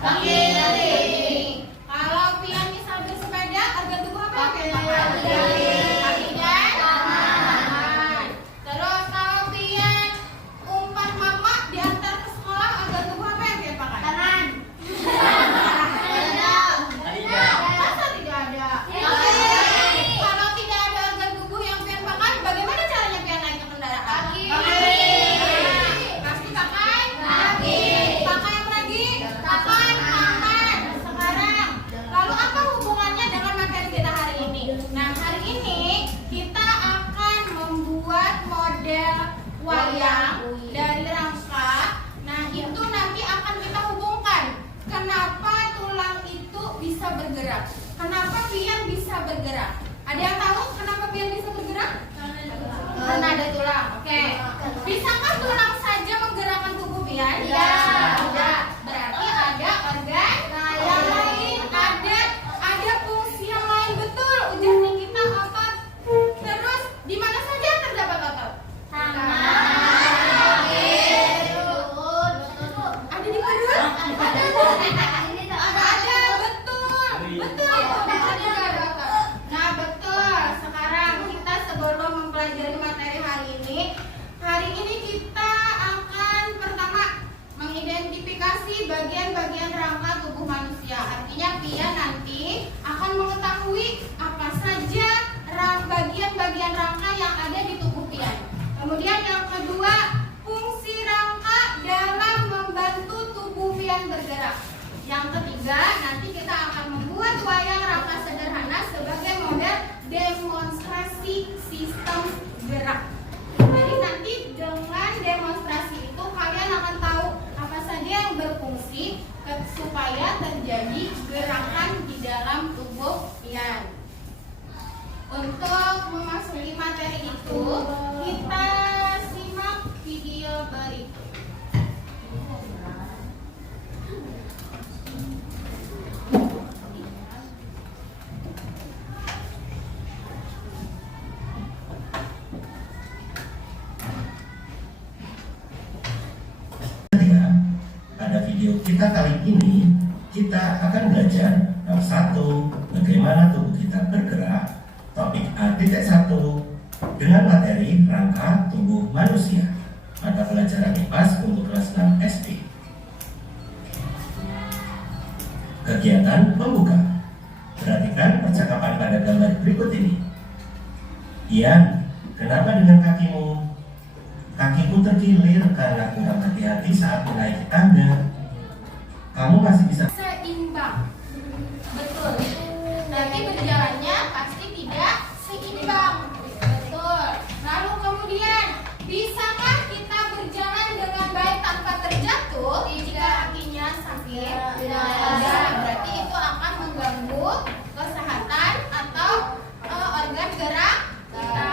Kaki. Kalau pian misal bersepeda, organ tubuh apa? Kaki. Kaki dan tangan. Terus kalau pian umpan mama diantar ke sekolah, organ tubuh apa yang pian pakai? Tangan. Masa tidak ada? Kalau tidak ada organ tubuh yang pian pakai, bagaimana caranya pian naik ke kendaraan? Kaki. Pasti pakai? Kaki. Pakai apa lagi? Pakai tangan. Sekarang, lalu apa hubungannya dengan materi kita hari ini? Nah, hari ini kita akan membuat model wayang dari rangka. Nah, itu nanti akan kita hubungkan. Kenapa tulang itu bisa bergerak? Kenapa pian bisa bergerak? Ada yang tahu kenapa pian bisa bergerak? Karena ada tulang. Oke. Bisakah tulang saja menggerakkan tubuh pian? Tidak. Berarti ada organ yang lain. Ada fungsi yang lain, betul. Ujarnya kita otot. Terus di mana saja terdapat otot? Ada di perut? Ada, betul. Betul. Ada otot. Nah, betul. Sekarang kita sebelum mempelajari materi hari ini kita akan pertama mengidentifikasi bagian-bagian rangka tubuh manusia. Artinya pian nanti akan mengetahui apa saja bagian-bagian rangka yang ada di tubuh pian. Kemudian yang kedua, fungsi rangka dalam membantu tubuh pian bergerak. Yang ketiga, nanti kita akan membuat wayang rangka sederhana sebagai model demonstrasi sistem gerak. Jadi nanti dengan demonstrasi itu kalian akan tahu apa saja yang berfungsi supaya terjadi gerakan di dalam tubuh pian. Untuk memasuki materi itu, kita simak video berikut. Pada video kita kali ini, kita akan belajar bab 1, bagaimana tubuh kita bergerak, topik A.1 dengan materi rangka tubuh manusia, mata pelajaran IPAS untuk kelas 6 SD. Kegiatan pembuka. Perhatikan percakapan pada gambar berikut ini. Ian, kenapa dengan kakimu? Kakiku terkilir karena kurang hati-hati saat menaiki tangga. Kamu masih bisa Seimbang. Betul. Tapi berjalannya pasti tidak seimbang. Betul. Lalu kemudian, bisakah kita berjalan dengan baik tanpa terjatuh jika kakinya sakit? Tidak. Berarti itu akan mengganggu kesehatan atau organ gerak kita.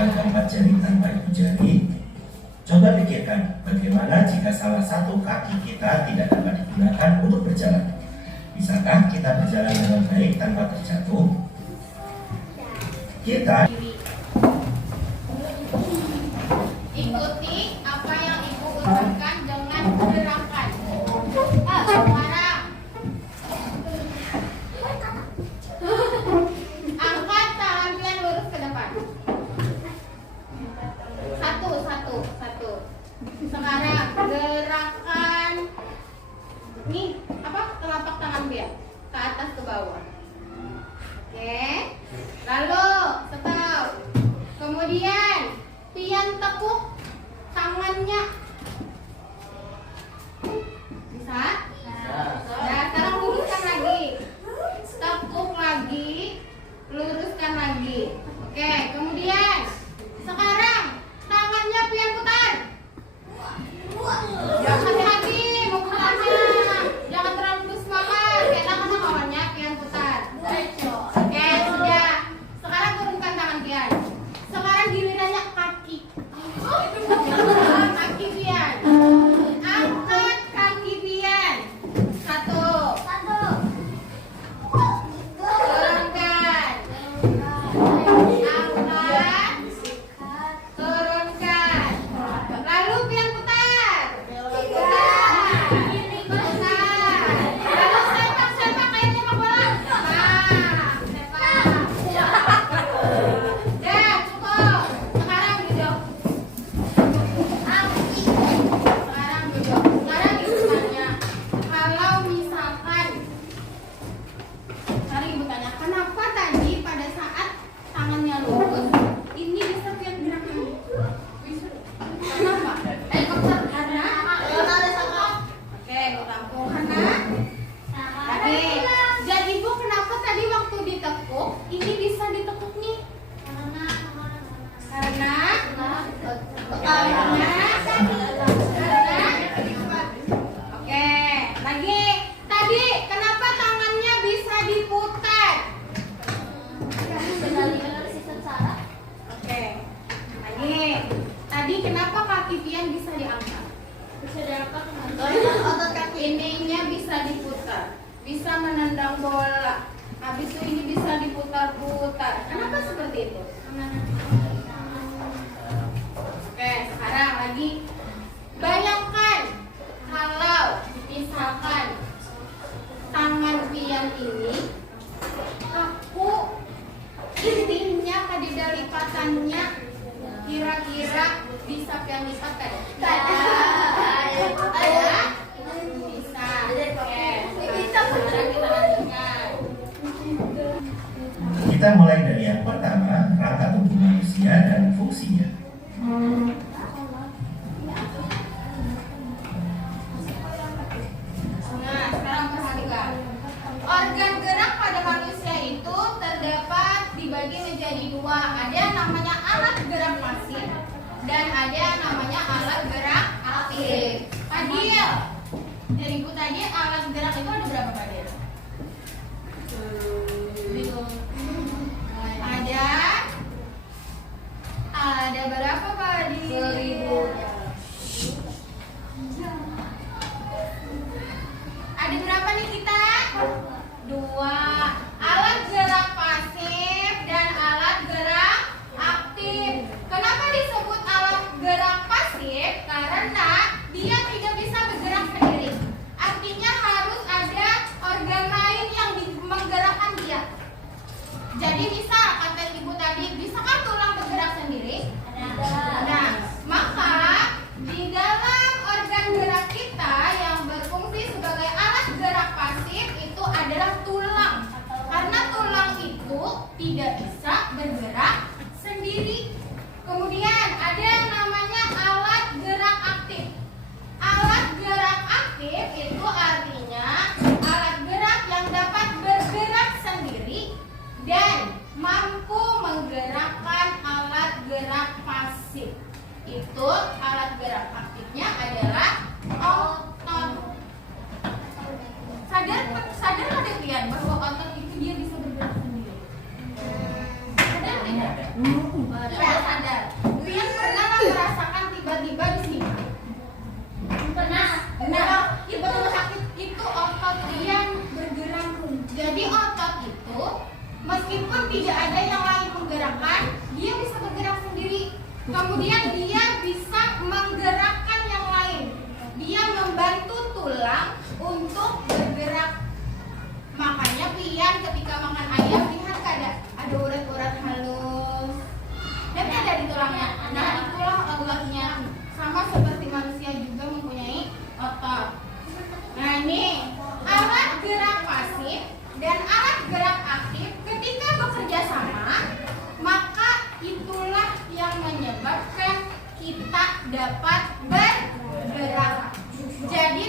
empat jari tanpa ibu jari. Coba pikirkan bagaimana jika salah satu kaki kita tidak dapat digunakan untuk berjalan. Bisakah kita berjalan dengan baik tanpa terjatuh? Kita Ikuti apa yang ibu ucapkan dengan gerakan. Sekarang angkat tangan pian lurus ke depan. Satu. Sekarang gerakan nih telapak tangan pian ke atas ke bawah. Oke. Lalu stop. Kemudian pian tekuk tangannya. Bisa? Nah, sekarang luruskan lagi. Tekuk lagi, luruskan lagi. Oke, kemudian sekarang tangannya pian putar. Hati-hati memutarnya. Jangan terlalu bersemangat. Kayak tangannya kawannya pian putar. Oke, sudah. Sekarang turunkan tangan pian. Sekarang gilirannya kaki. Kaki pian. Angkat kaki pian. Satu. Turunkan. Angkat. Turunkan. Lalu pian putar. Putar. kenapa kaki pian bisa diangkat? Bisa diangkat. Otot kaki ininya bisa diputar, bisa menendang bola. Habis itu ini bisa diputar-putar. Kenapa seperti itu? Oke, sekarang lagi bayangkan kalau misalkan tangan pian ini kaku, intinya kadida lipatannya kira-kira bisa pian lipat kan? Ya? Bisa. Oke. Sekarang kita lanjutkan. Kita mulai dari yang pertama, rangka tubuh manusia dan fungsinya. Nah, sekarang perhatikan. Organ gerak pada manusia itu terdapat dibagi menjadi dua. Ada yang namanya alat gerak pasif dan ada yang namanya alat gerak aktif. Adil, dari ibu tadi alat gerak itu ada berapa Fadil? Ada berapa Fadil? 1000. Ada berapa nih kita? 2. Alat gerak pasif dan alat gerak aktif. Kenapa disebut alat gerak pasif? Karena dia tidak bisa bergerak sendiri. Artinya harus ada organ lain yang menggerakkan dia. Jadi bisa kata ibu tadi, bisakah tulang bergerak sendiri? Nah, maka di dalam organ gerak kita yang berfungsi sebagai alat gerak pasif itu adalah tulang. Karena tulang itu tidak bisa bergerak sendiri. Kemudian ada yang namanya alat gerak aktif. Alat gerak aktif itu artinya alat gerak yang dapat bergerak sendiri dan mampu menggerakkan alat gerak pasif. Itu alat gerak aktifnya adalah otot. Sadar ada kalian bahwa otot itu dia bisa bergerak sendiri? Sadar tidak? Tidak sadar. Kalian pernah merasakan tiba-tiba di sini? Pernah. Nah, itu sakit, itu otot yang bergerak. Jadi otot itu meskipun tidak ada yang lain menggerakkan, dia bisa bergerak sendiri. Kemudian dia bisa menggerakkan yang lain. Dia membantu tulang untuk bergerak. Makanya pian ketika makan ayam, lihat ada urat-urat halus. Dan ada di tulangnya. Nah, itulah ototnya. Sama seperti manusia juga mempunyai otot. Nah, ini alat gerak pasif dan alat gerak aktif ketika bekerja sama, maka itulah yang menyebabkan kita dapat bergerak. Jadi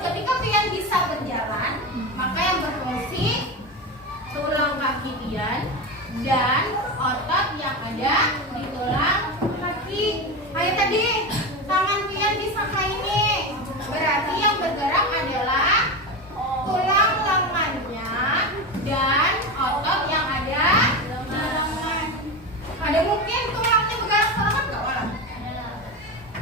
ketika pian bisa berjalan, maka yang berfungsi tulang kaki pian dan otot yang ada di tulang kaki. Kayak tadi tangan pian bisa kayak ini, berarti yang bergerak adalah tulang lengannya dan otot yang ada di lengan. Ada mungkin tulangnya bergerak ke lengan nggak malah?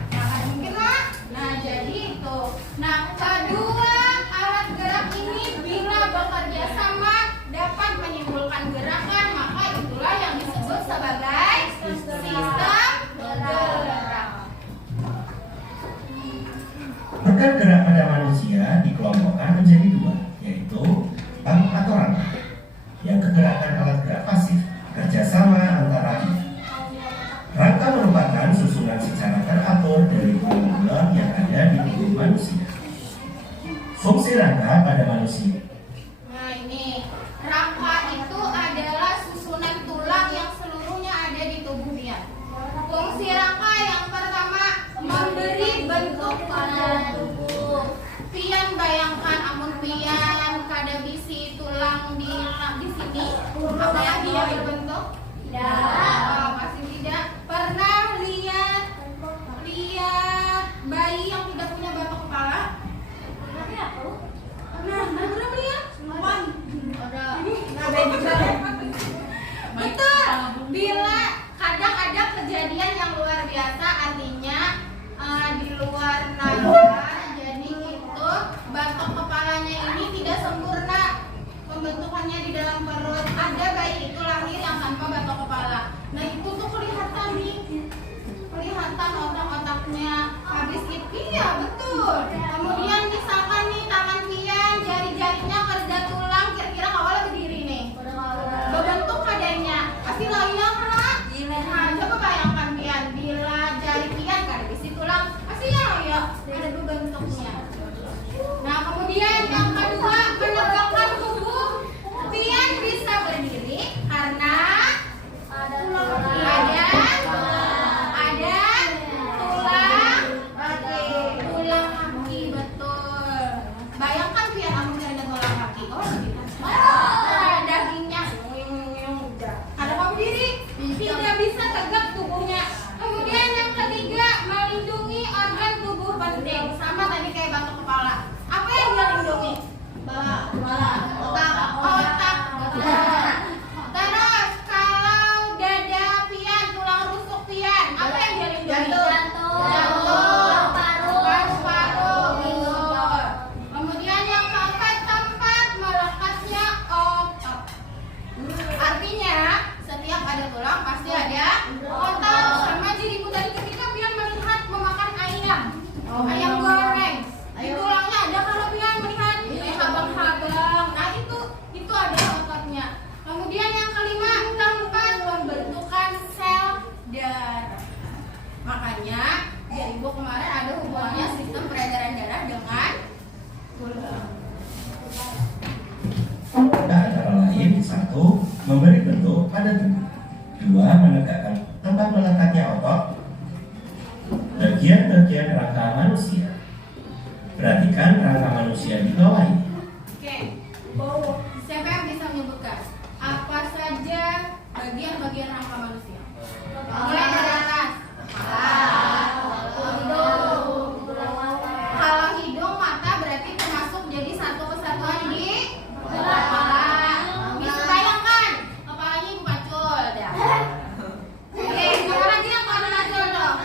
Nah, ada mungkin lah. Nah, jadi itu. Nah, kedua alat gerak ini bila bekerja sama dapat menimbulkan gerakan, maka itulah yang disebut sebagai sistem gerak. Organ gerak pada manusia dikelompokkan menjadi dua, yaitu pang atau rangka. Yang kegerakan alat gerak pasif, kerjasama antara rangka merupakan susunan secara teratur dari tulang yang ada di tubuh manusia. Fungsi rangka pada manusia. Nah, ini rangka itu adalah susunan tulang yang seluruhnya ada di tubuh pian. Fungsi rangka yang pertama memberi bentuk pada tubuh. Pian bayangkan amun pian kada bisi tulang di sini, apakah dia berbentuk? Tidak. Masih tidak. Pernah lihat bayi yang tidak punya batok kepala? Pernah lihat? Betul. Bila kadang ada kejadian yang luar biasa, bukannya di dalam perut. Ada bayi itu lahir yang tanpa batok kepala. Nah itu tuh kelihatan nih, kelihatan otak-otaknya. Habis itu ya betul. Kemudian misalkan nih tangan pian, jari-jarinya kerja tulang, kira-kira awalnya berdiri nih. Berbentuk badannya. Pasti loyang kan? Nah coba bayangkan pian, bila jari pian kan isi tulang, pasti ya loyang. Ada bentuknya. Nah kemudian yang kedua, menegakkan tubuh. Pian bisa berdiri karena ada tulang, tulang kaki, betul. Bayangkan pian kamu ada tulang kaki, oh gitu. Dagingnya, ada kamu berdiri, tidak bisa tegak tubuhnya. Kemudian yang ketiga, melindungi organ tubuh penting, sama tadi kayak batok kepala. Apa yang dia lindungi? Otak. Terus kalau dada pian, tulang rusuk pian, apa yang dia lindungi? Jantung, paru-paru, betul. Kemudian yang keempat, tempat melekatnya otak. Artinya setiap ada tulang pasti ada otak. Sama diriku tadi ketika pian melihat memakan ayam goreng, di tulangnya ada kalau pian melihat habang-habang. Nah itu ada otaknya. Kemudian yang kelima, tempat pembentukan sel darah. Makanya ya ibu kemarin ada hubungannya sistem peredaran darah dengan tulang. Nah, antara lain, satu, memberi bentuk pada tubuh. Dua, menegakkan tempat meletaknya otot. Bagian-bagian rangka manusia. Perhatikan rangka manusia di bawah ini. Oke, siapa yang bisa menyebutkan apa saja bagian-bagian rangka manusia? Mulai dari atas. Kalau hidung, mata berarti termasuk jadi satu kesatuan di kepala. Bisa bayangkan kepalanya ibu pacul. Oke, siapa lagi yang mau pacul dong?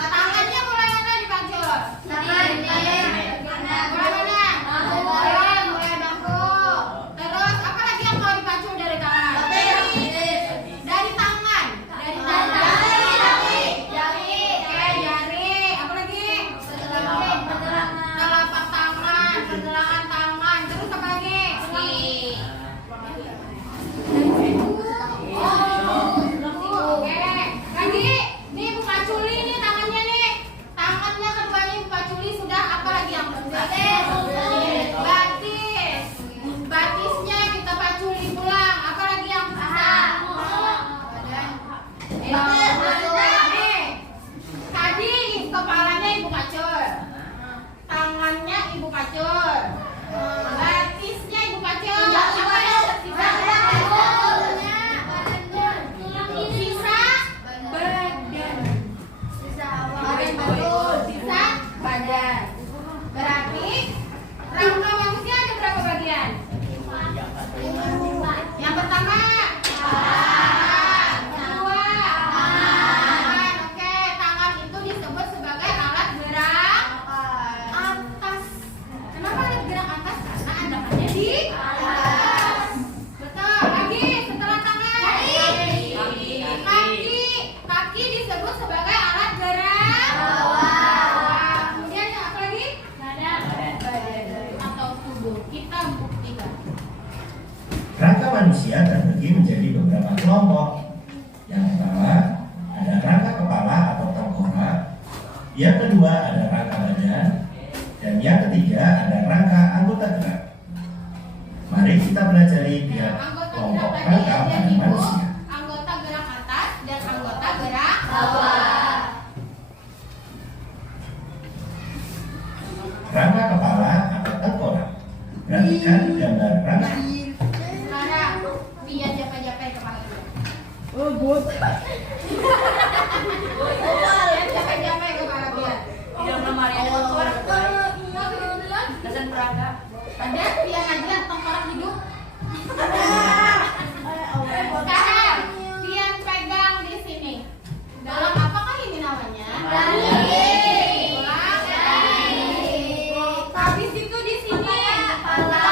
Tangannya mulai mana dipacul? Mulai bangku. Terus apa lagi yang mau dipacul dari tangan? Dari tangan. Jari. Apa lagi? Telapak tangan, pergelangan tangan. Terus apa lagi? Oke. Lagi, nih ibu paculi nih tangannya nih. Tangannya keduanya ibu paculi sudah. Apa lagi yang batis. Batisnya kita paculi pulang. Apa lagi yang susah? Tadi kepalanya ibu pacul, tangannya ibu pacul, batisnya ibu pacul. Apa yang tersisa? Sisa badan. Berarti rangka manusia ada berapa bagian? Yang pertama, kedua, tangan. Oke, tangan itu disebut sebagai alat gerak atas. Kenapa alat gerak atas? Karena andalannya di atas. Betul. Lagi setelah tangan, kaki disebut sebagai alat gerak bawah. Kemudian apa lagi? Badan atau tubuh. Kita buktikan. Rangka manusia terbagi menjadi beberapa kelompok. Yang pertama, ada rangka kepala atau tengkorak. Yang kedua, ada rangka badan. Dan yang ketiga, ada rangka anggota gerak. Mari kita pelajari tiap Anggota kelompok gerak tadi rangka ada pada ibu, manusia. anggota gerak atas dan anggota gerak bawah. Rangka kepala atau tengkorak. Perhatikan gambar rangka. Sekarang lihat japa-japa kepala dulu. Lihat japa-japa kepala dia. Ada yang aja tengkorak hidup. Sekarang Pian pegang di sini. Dalam apakah ini namanya? Habis itu di sini kepala.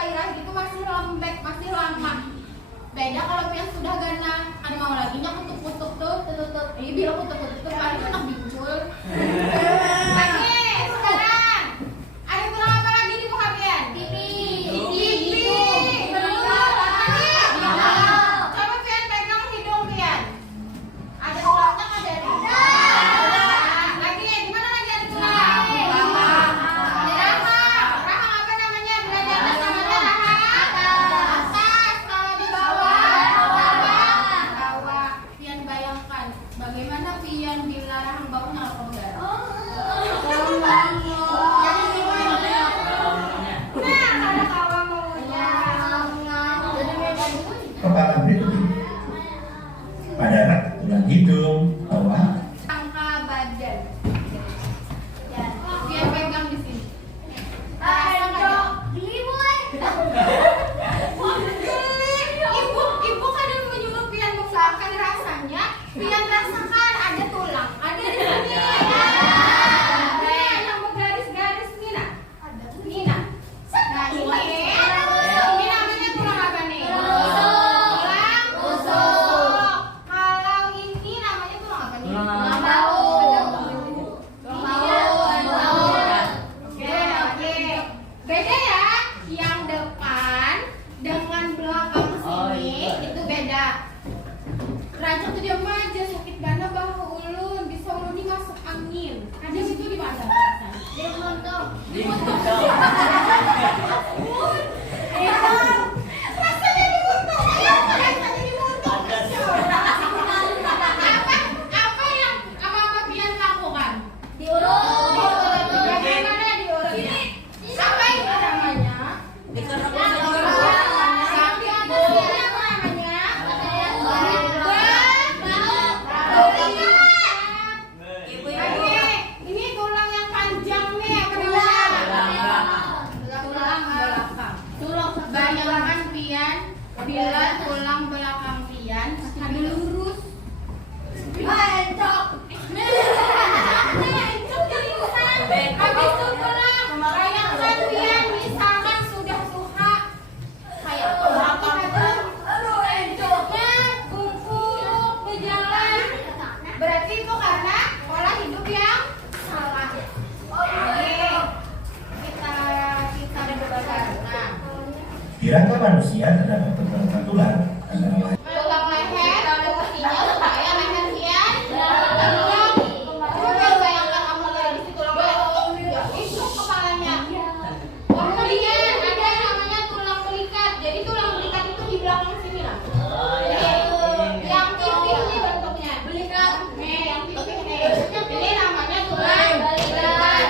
gairah gitu, masih lembek, masih lama. Beda kalau pian sudah ganang, kan mau lagi nya kutuk-kutuk tuh, tutup. Ini bilang kutuk-kutuk tuh paling enak bingkul. Lagi sekarang ada tulang apa lagi di muka pian? Pipi. Coba pian pegang hidung pian. Ada tulangnya nggak dari? Lagi di mana lagi ada tulang? Rahang apa namanya? Bila di atas namanya rahang. Atas, kalau di bawah. Pian bayangkan bagaimana pian bila rahang bawahnya lapang darah. Kepala berikut pada rak tulang hidung bawah. Angka badan. Pian pegang di sini. Ibu kadang menyuruh pian menggunakan rasanya. Pian rasakan ada tulang, ada di sini. Yang bergaris-garis Nina. Nina. Nah ini namanya tulang apa nih? Tulang rusuk. Kalau ini namanya tulang apa nih? Tulang bahu. Oke. Beda ya. Yang depan dengan belakang sini itu beda. Raja tuh diam aja, sakit gana bahu ulun, bisa ulun ini masuk angin. Ada situ di mana? Di muntuk. Di muntuk. Rasanya di muntuk. Rasanya di muntuk. Apa pian lakukan? Diurut. Bagaimana diurut? Apa itu namanya? Ini tulang yang panjang nih, apa namanya? Tulang belakang. Bayangkan pian, bila tulang belakang pian tadi lurus. Habis itu tulang, bayangkan pian misalkan sudah suha kayak bungkuk berjalan, berarti itu karena pola hidup yang salah. Kita berbagi. Nah, Di rangka manusia terdapat beberapa tulang antara lain tulang leher, fungsinya supaya leher pian tegak. Coba bayangkan kamu dari situ tulang leher, itu kepalanya. Kemudian ada namanya tulang belikat. Jadi tulang belikat itu di belakang sini lah. Yang pipih ini bentuknya belikat. Nih, yang pipih nih. Ini namanya tulang belikat.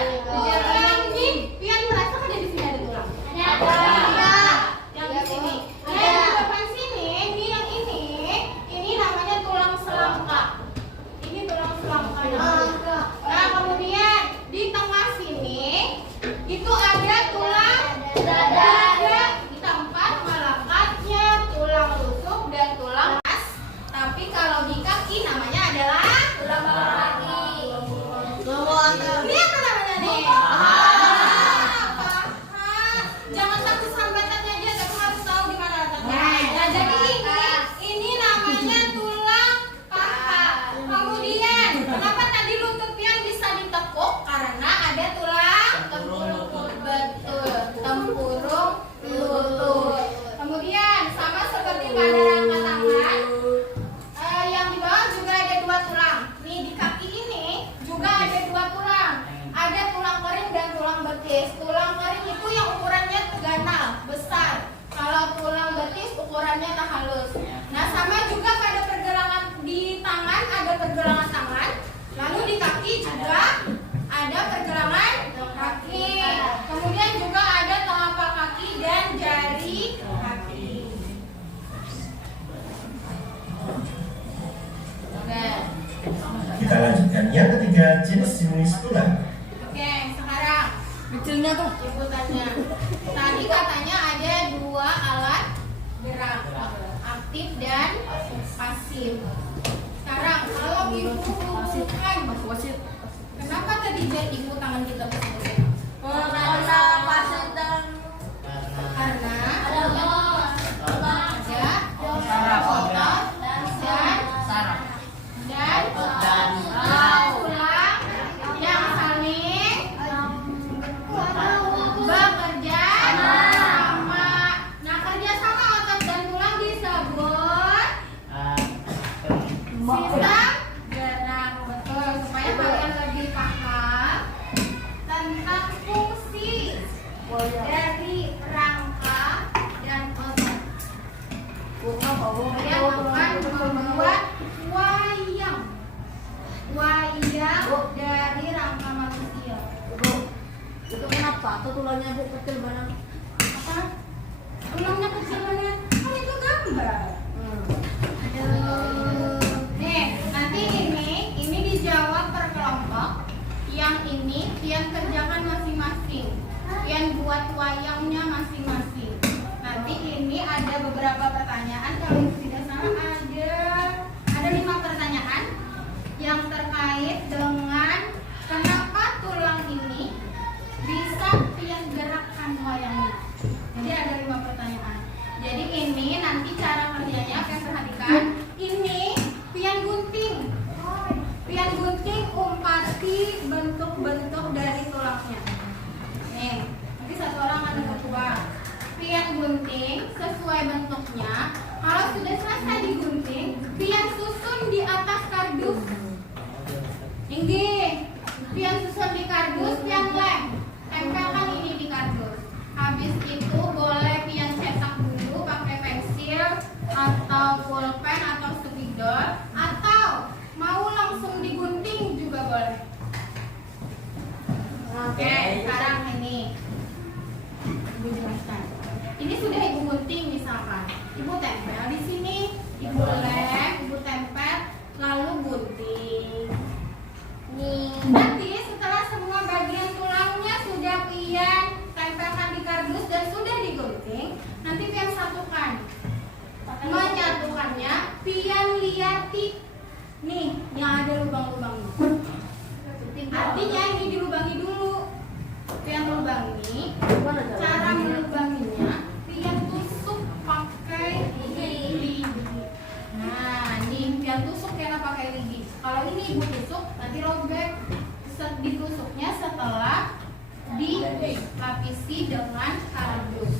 Yang ini pian merasa ada di sini ada tulang. Yang di sini. Nah, yang di depan sini, ini yang ini namanya tulang selangka. Ini tulang selangka. Nah, kemudian di tengah sini itu ada tulang dada, di tempat melekatnya tulang rusuk dan tulang as. Tapi kalau di kaki namanya adalah tulang kaki. Ini apa namanya nih? Jangan takut sambetannya aja, tapi harus tahu di mana letaknya. Nah, jadi ini namanya tulang paha. Kemudian, kenapa tadi lutut pian bisa ditekuk? Karena ada tulang betul, tempurung lutut. Kemudian sama seperti pada rangka tangan, yang di bawah juga ada dua tulang. Nih di kaki ini juga ada dua tulang. Ada tulang kering dan tulang betis. Tulang kering itu yang ukurannya ganal, besar. Kalau tulang betis ukurannya halus. Nah, sama juga pada pergelangan di tangan ada pergelangan tangan. Lalu di kaki juga ada pergelangan kaki. Kemudian juga ada telapak kaki dan jari kaki. Oke. Kita lanjutkan yang ketiga, jenis-jenis tulang. Oke, sekarang Kecilnya tuh. ibu tanya. Tadi katanya ada dua alat gerak, aktif dan pasif. Sekarang kalau ibu bukan, Wasit. kenapa tadi ibu tangan kita bersih? Karena pasir dan Karena sesuai bentuknya. Kalau sudah selesai digunting, pian susun di atas kardus. Tinggi, pian susun di kardus, pian lem. Tempelkan ini di kardus. Habis itu boleh pian cetak dulu pakai pensil atau pulpen atau spidol, atau mau langsung digunting juga boleh. Oke, sekarang ini Ibu jelaskan. Ini sudah Ibu gunting misalkan. Ibu tempel di sini, Ibu lem, Ibu tempel, lalu gunting. Nih, nanti setelah semua bagian tulangnya sudah pian tempelkan di kardus dan sudah digunting, nanti pian satukan. Menyatukannya, pian liyati. Nih, yang ada lubang-lubangnya. Artinya ini dilubangi dulu. Pian lubangi. Cara melubanginya, pian tusuk pakai lidi. Nah, ini pian tusuk karena pakai lidi. Kalau ini Ibu tusuk, nanti robek. Ditusuknya setelah dilapisi dengan kardus.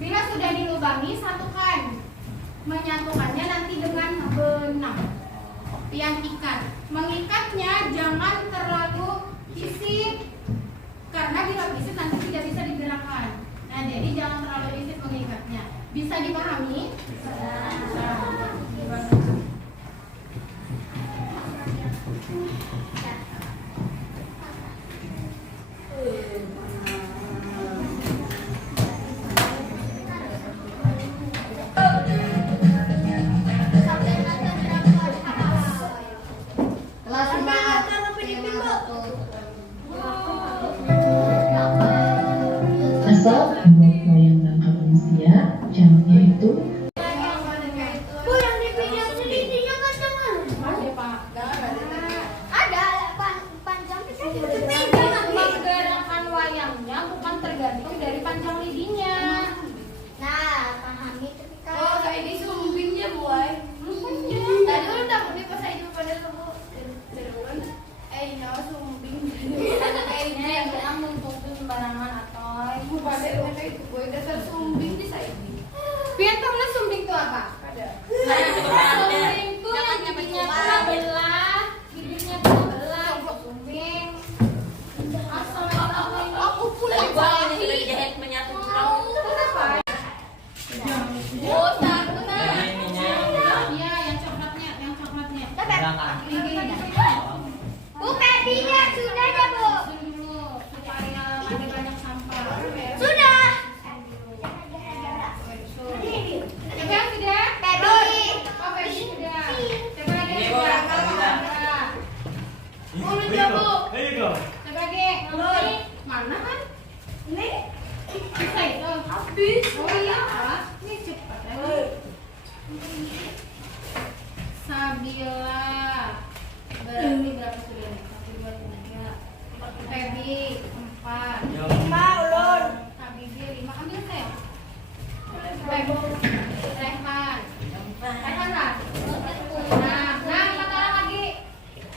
Bila sudah dilubangi, satukan. Menyatukannya nanti dengan benang. Pian ikat. Mengikatnya jangan terlalu pisik, karena bila pisik nanti tidak bisa digerakkan. Nah, jadi jangan terlalu pisik mengikatnya. Bisa dipahami? Asal membuat wayang langka manusia, caranya itu Bu, yang di video selidiknya panjang kan? Ada Panjang bisa menggerakkan wayangnya bukan tergantung dari panjang lidinya. Nah, pahami tapi kan. Oh, kayak di sumbingnya, boy. Tadi lu tak beli pas itu pada lu terus. Sumbing. Yang bilang nuntupin sembarangan atau ibu pada itu boy dasar sumbing di saya. Pian tahu lah sumbing itu apa? Ada. Sumbing itu yang giginya belah, bibirnya belah, sumbing. Assalamualaikum. Aku pulang. Dijahit menyatu. Kenapa? Oh, satu nah. Iya, yang coklatnya. Bu, pedinya sudah ya, Bu? Susun dulu supaya ada banyak sampah. Sudah. Coba sudah? Pedi. Oh, Pedi sudah. Coba lagi Ini, Bu, sudah. sudah. Mulut ya, Bu. Coba lagi. Ini mana kan? Ini bisa itu. Habis. Oh iya. Ini cepat lagi. Sabila. Berarti berapa sudah nih? 1, 2, 3. Pebi 4. 5 ulun. Habibi 5. Ambil saya. Pebi. Rehan. Rehan lah. Nah, 4 orang lagi.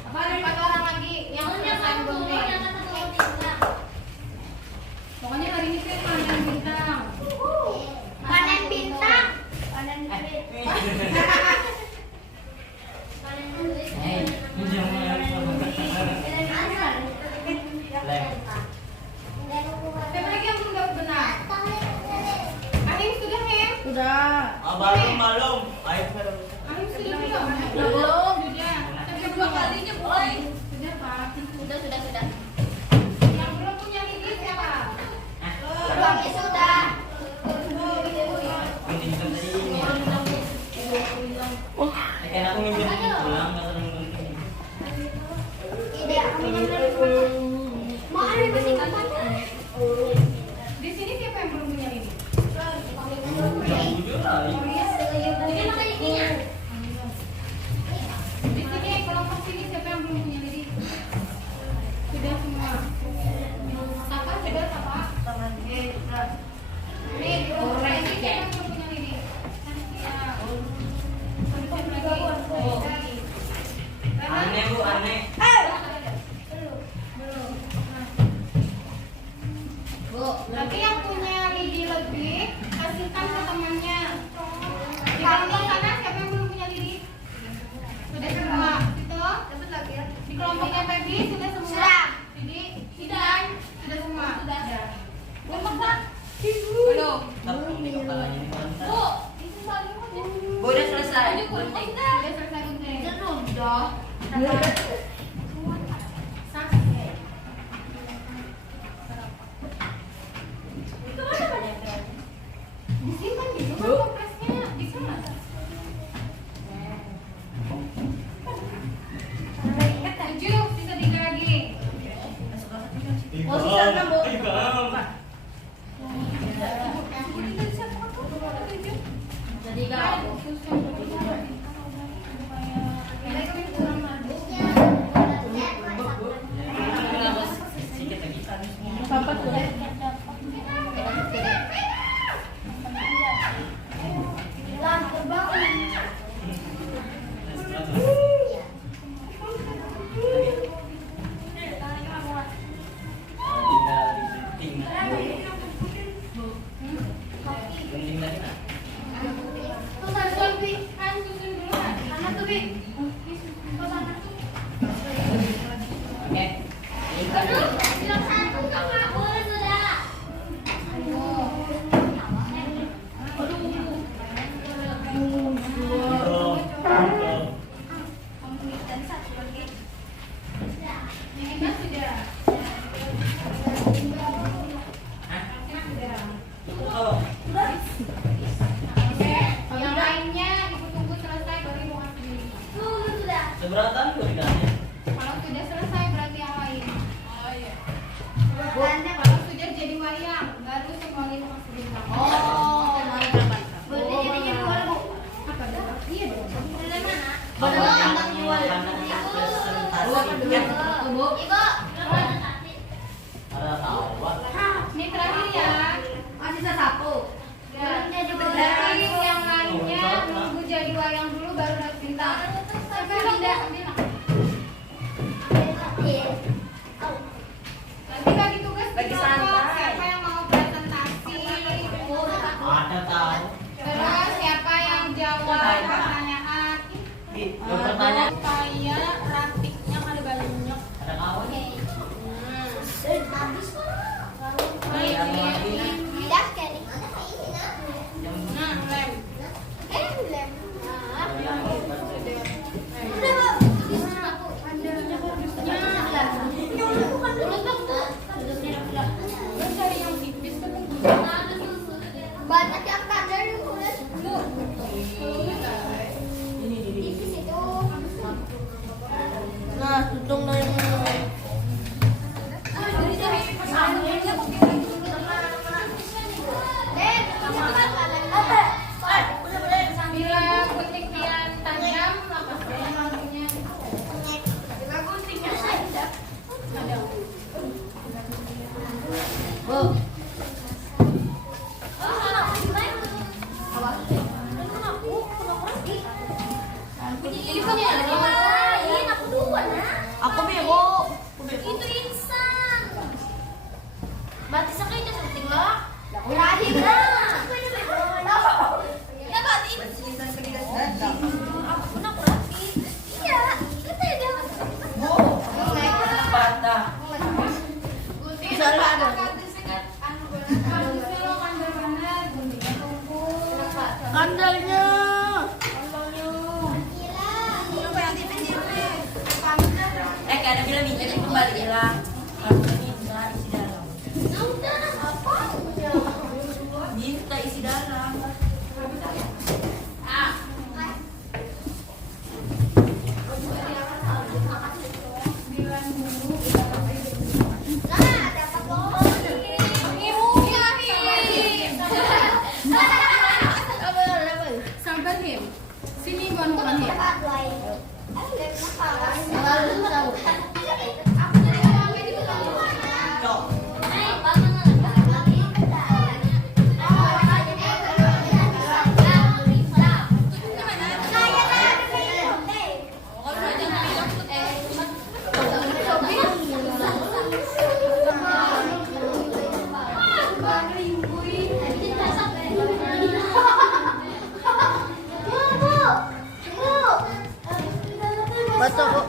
Apa ada 4 orang lagi yang selesai gunting. Pokoknya hari ini kan panen bintang. Panen bintang. Panen Siapa lagi yang belum dapat benar? Alim sudah ya? Sudah. Belum. Alim sudah belum? Belum. Sudah. Sampai 2 kalinya boy. Sudah Pak. Sudah. Yang belum punya lidi siapa? Suami sudah. Kan aku minjem pulang nggak sering gunting. Ide aku minum dulu. Mau ada masih kapan? Di sini siapa yang belum punya lidi? Jujur lah. Ini makan giginya. Di sini kelompok sini siapa yang belum punya lidi? Sudah semua. Sapa sudah sapa? ini konten. Bu, itu saling aja. Bu, udah selesai. Udah selesai gunting. Udah. Sampai. Disimpan di rumah kompresnya di sana. Tujuh, bisa tiga lagi. Posisi sana, Bu. Jadi kalau Sedikit lagi tadi. Gunting lagi nak. Oke. Yang lainnya tunggu selesai baru mau kasih. Seberatan gorengannya? Kalau sudah selesai berarti yang lain. Oh iya. Kalau sudah jadi wayang baru semuanya mau kasih bintang. Iya dong. Ada tahu, Pak. Ini terakhir ya. Berarti yang lainnya nunggu jadi wayang dulu baru dapat bintang. Sampai tidak ambil. Nanti bagi tugas di Bagi kelompok, santai. siapa yang mau presentasi, Ada tahu. terus siapa yang jawab pertanyaan. Pertanyaan. Supaya ratiknya ada banyak. Ada kawan. Nah, lem. Cari yang tipis kan. Banyak yang kadar nulis tipis itu. Nah, tutung na yung Bila guntingnya tajam, lepaskan lampunya. Bila guntingnya tajam, ada. Ako biro. Itu insan. Berarti sa kanya sa tingla. Lahir na. Ya berarti insan aku nak lapis. Iya, kita dia. Bata. Gunting Bisa lah ada. Kandalnya. Ada bilang minta kembali bilang. Minta isi dalam. Minta isi dalam. Sabar Him. Sini gua nukan Him. Baca, Bu.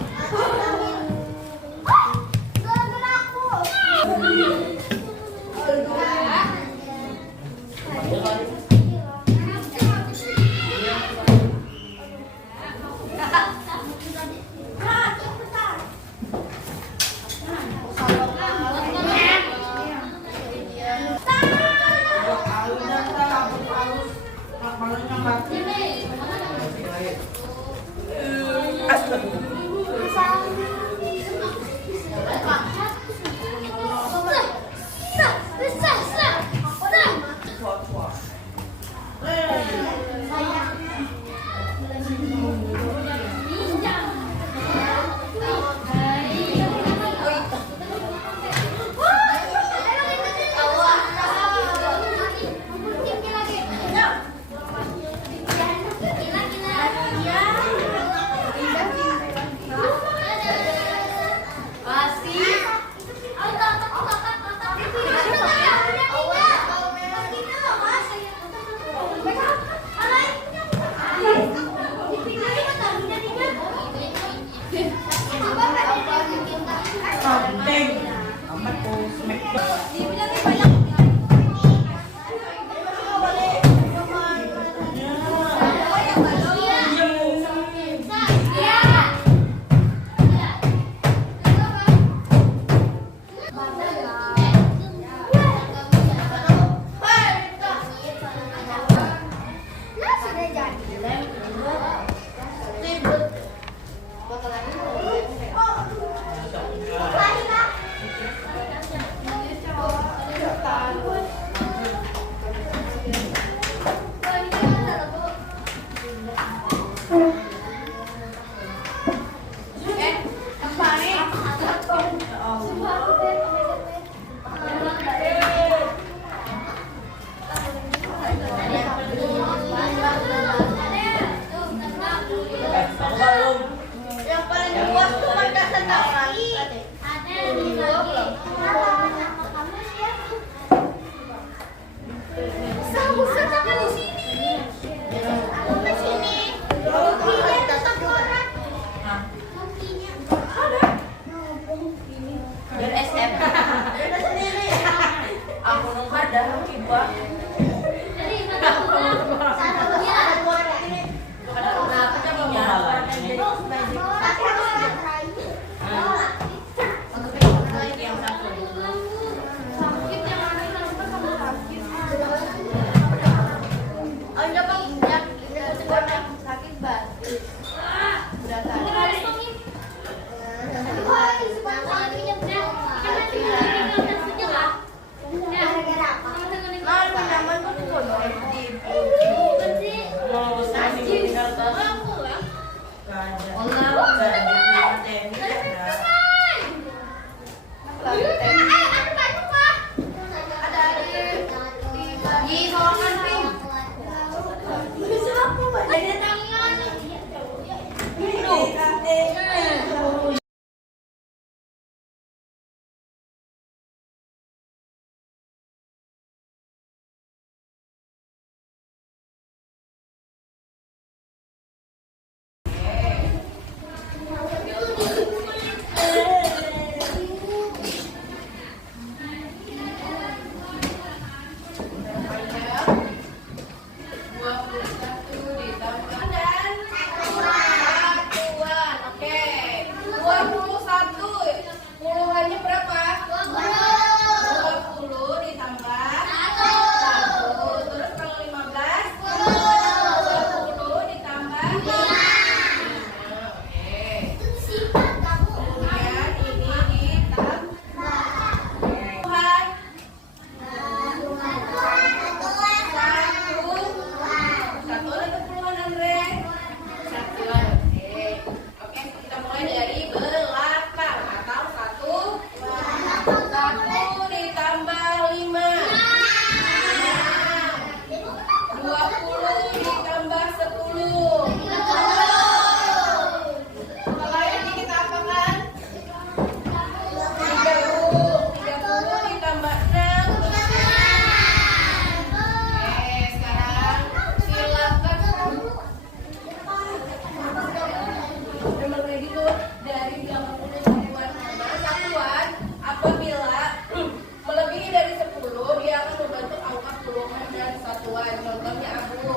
Contohnya aku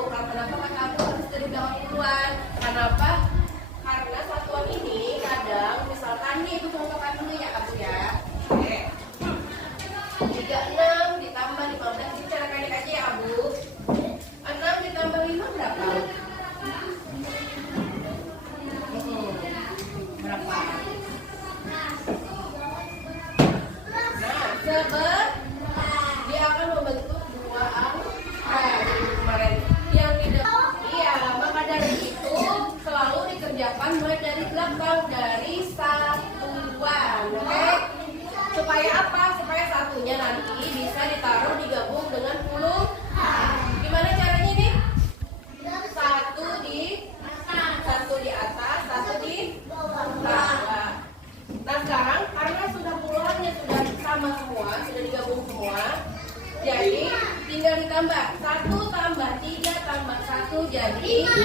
1 jadi 5.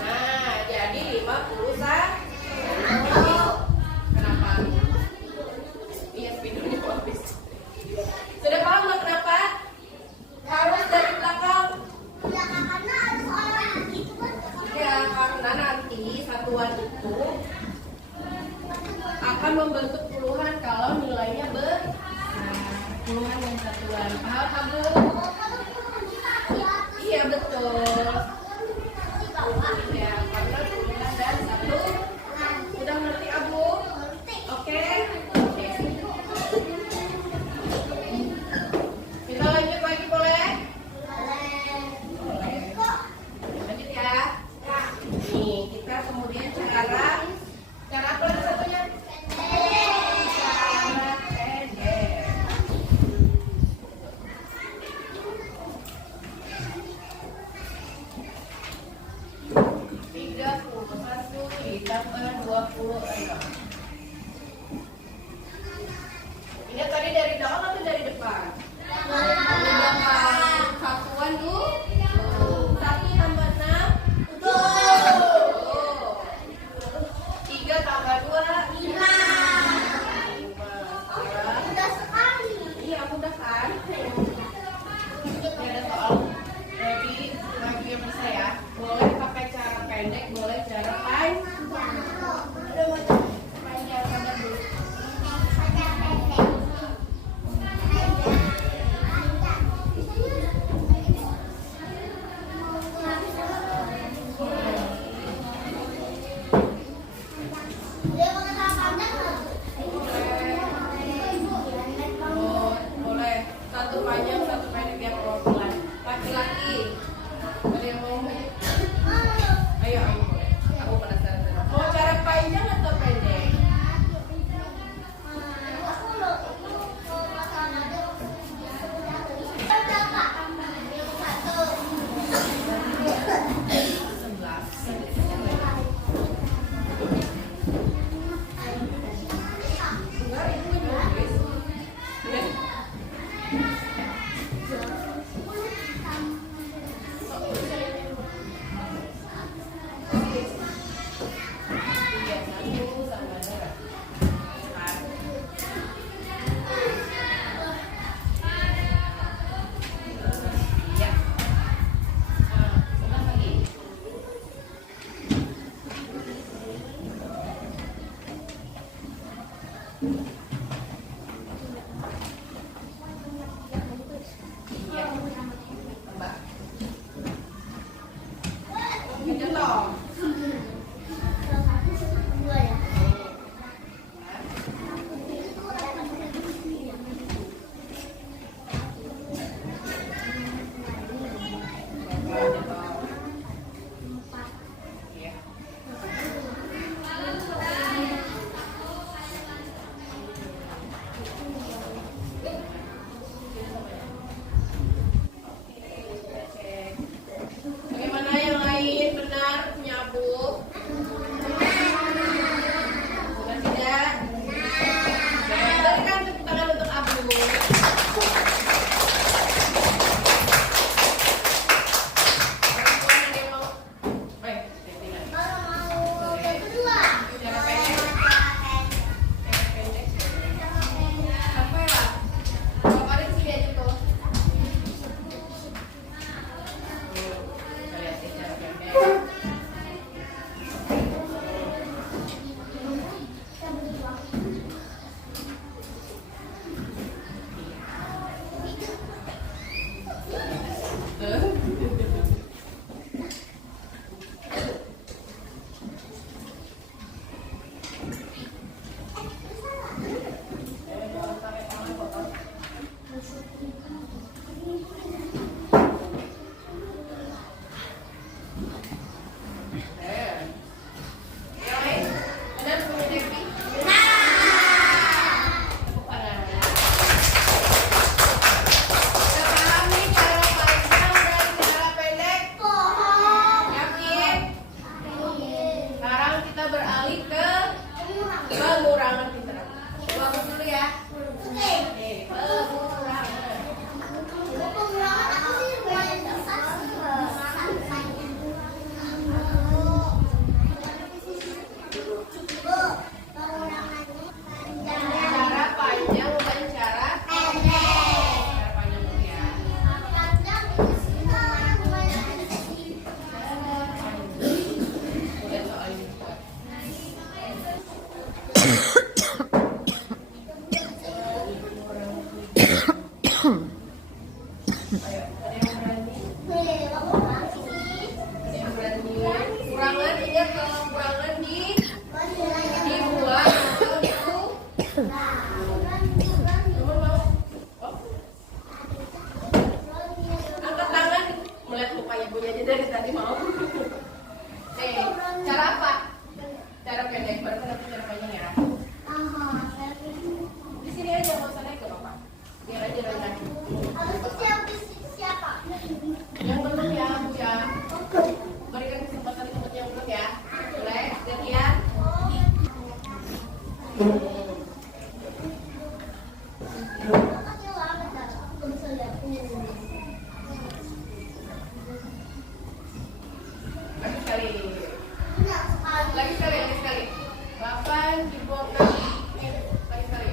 Nah, jadi 51. Kenapa? Iya, spidolnya habis. Sudah paham nggak kenapa? Harus dari belakang. Ya, karena nanti satuan itu akan membentuk puluhan kalau nilainya puluhan dan satuan. Paham kamu? Iya betul. Ya, karena puluhan dan satu. Udah ngerti Abu? Oke. Kita lanjut lagi boleh? Boleh. Lanjut ya. Nih, kita kemudian cara apa lagi satunya? Cara pendek. 31 ditambah 26. Ini tadi dari belakang atau dari depan? Dari belakang. Satuan dulu. 1 tambah 6. 3 tambah 2. 5. Mudah sekali. Iya, mudah kan? Ini ada soal. Ready? Lagi yang bisa ya. Boleh pakai cara pendek, boleh cara panjang. Panjang sabar dulu. Boleh. Satu panjang, satu pendek biar pelan-pelan. Laki-laki. Ada yang mau? Ayo, boleh. Aku penasaran. Mau cara panjang atau pendek? Bagaimana yang lain benar punya Abu? Bukan tidak? Berikan tepuk tangan untuk Abu. ibunya aja dari tadi mau. Nih, cara apa? Cara pendek, baru kan cara panjang ya. Di sini aja nggak usah naik ke bapak. Biar aja rendah. Yang belum ya, Bu ya. Berikan kesempatan teman yang belum ya. Boleh, lihat. Lagi sekali. 8 dibuangkan. Lagi sekali.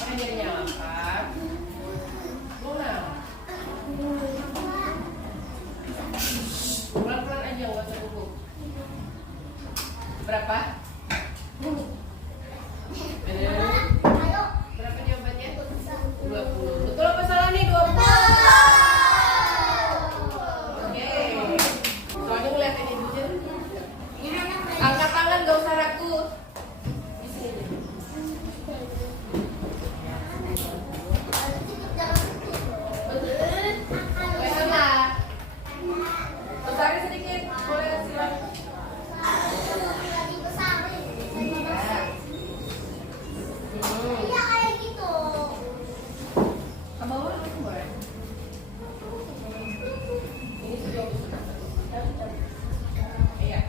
Mana jadinya 8? Bunga. Pelan-pelan aja, nggak usah gugup. Berapa? Berapa jawabannya? 20. Betul apa salah nih? 20. Soalnya ngeliatin ibu Jen. Angkat tangan, gak usah ragu. Di sini. Betul lah. Besarin sedikit, boleh silakan. Ke bawah aku boleh. Ini sejauh. Iya.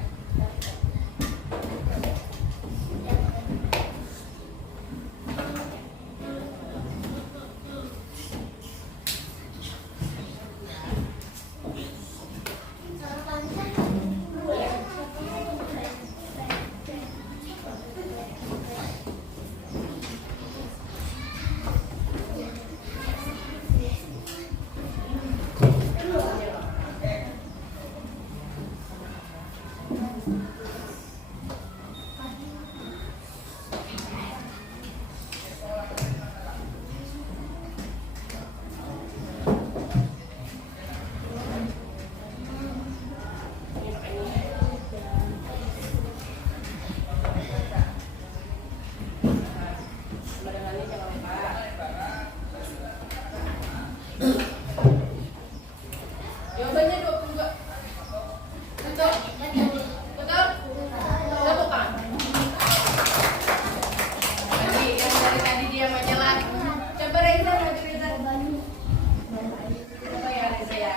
Badangannya jangan lupa. Jawabannya 22. Betul? Betul? Tepuk tangan. Tadi yang dari tadi dia menyelat. Coba Reza, maju Reza. Coba ya Reza ya.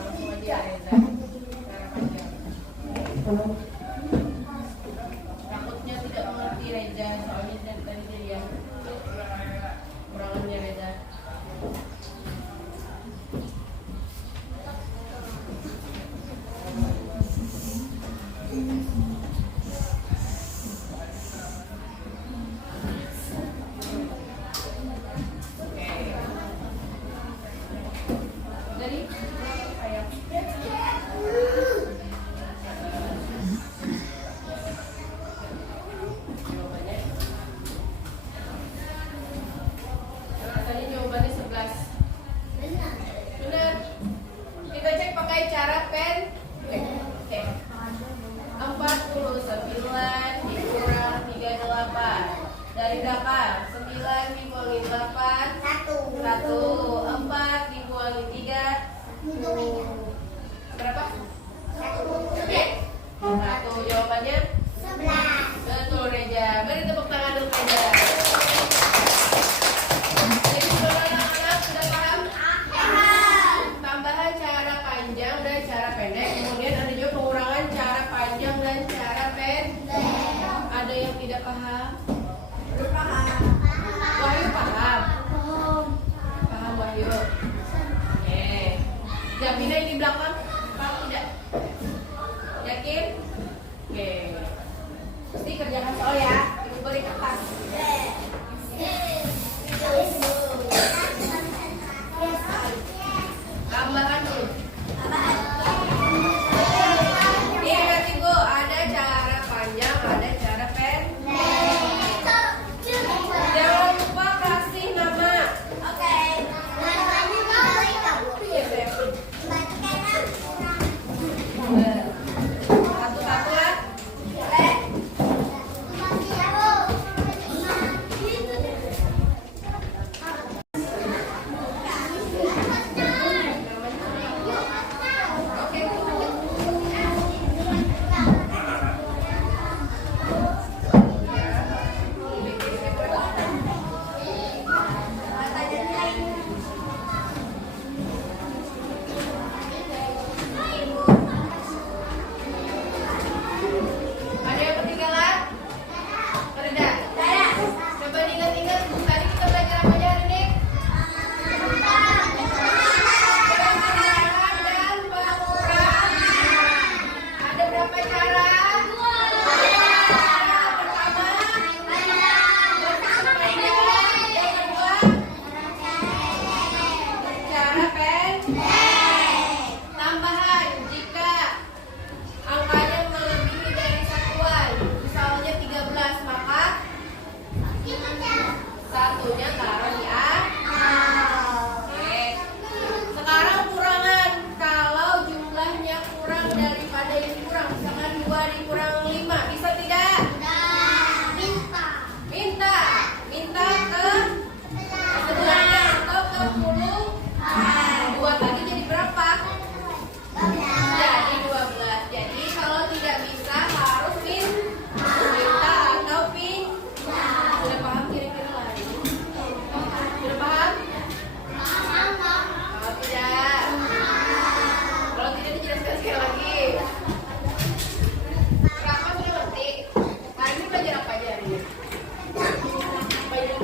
Langsung aja Reza. Takutnya tidak mengerti Reza, soalnya dari tadi dia kurangannya Reza. Dari ayam. Jawabannya. Tadi jawabannya 11. Benar. Kita cek pakai cara pen. Oke. 49 dikurang 38. Dari berapa? 9 dikurangi 8. 1. 4 dikurangi 3. Berapa? 1. Jawabannya? Betul Reja. Beri tepuk tangan dulu Reja. Jadi saudara anak-anak sudah paham? Tambahan cara panjang dan cara pendek. Kemudian ada juga pengurangan cara panjang dan cara pendek. Ada yang tidak paham? Wahyu paham? Paham Wahyu? Oke. Jamina yang di belakang? Paham tidak? Yakin? Oke. Pasti kerjakan soal ya. Ibu beri kertas. Tambahan dulu. Ingat Ibu, ada cara panjang, ada cara pendek. Jangan lupa kasih nama. Oke. satunya taruh di Oke. Sekarang kurangan. Kalau jumlahnya kurang daripada yang kurang, misalkan 2 dikurang 5, bisa tidak? Minta ke sebelahnya atau ke 10. 2 tadi jadi berapa? Jadi 12. Jadi kalau tidak bisa harus minta atau sudah paham kira-kira lagi? Sudah paham? Kalau tidak, kalau tidak dijelaskan sekali lagi. Berapa sudah ngerti? Hari ini belajar apa aja hari ini? Belajar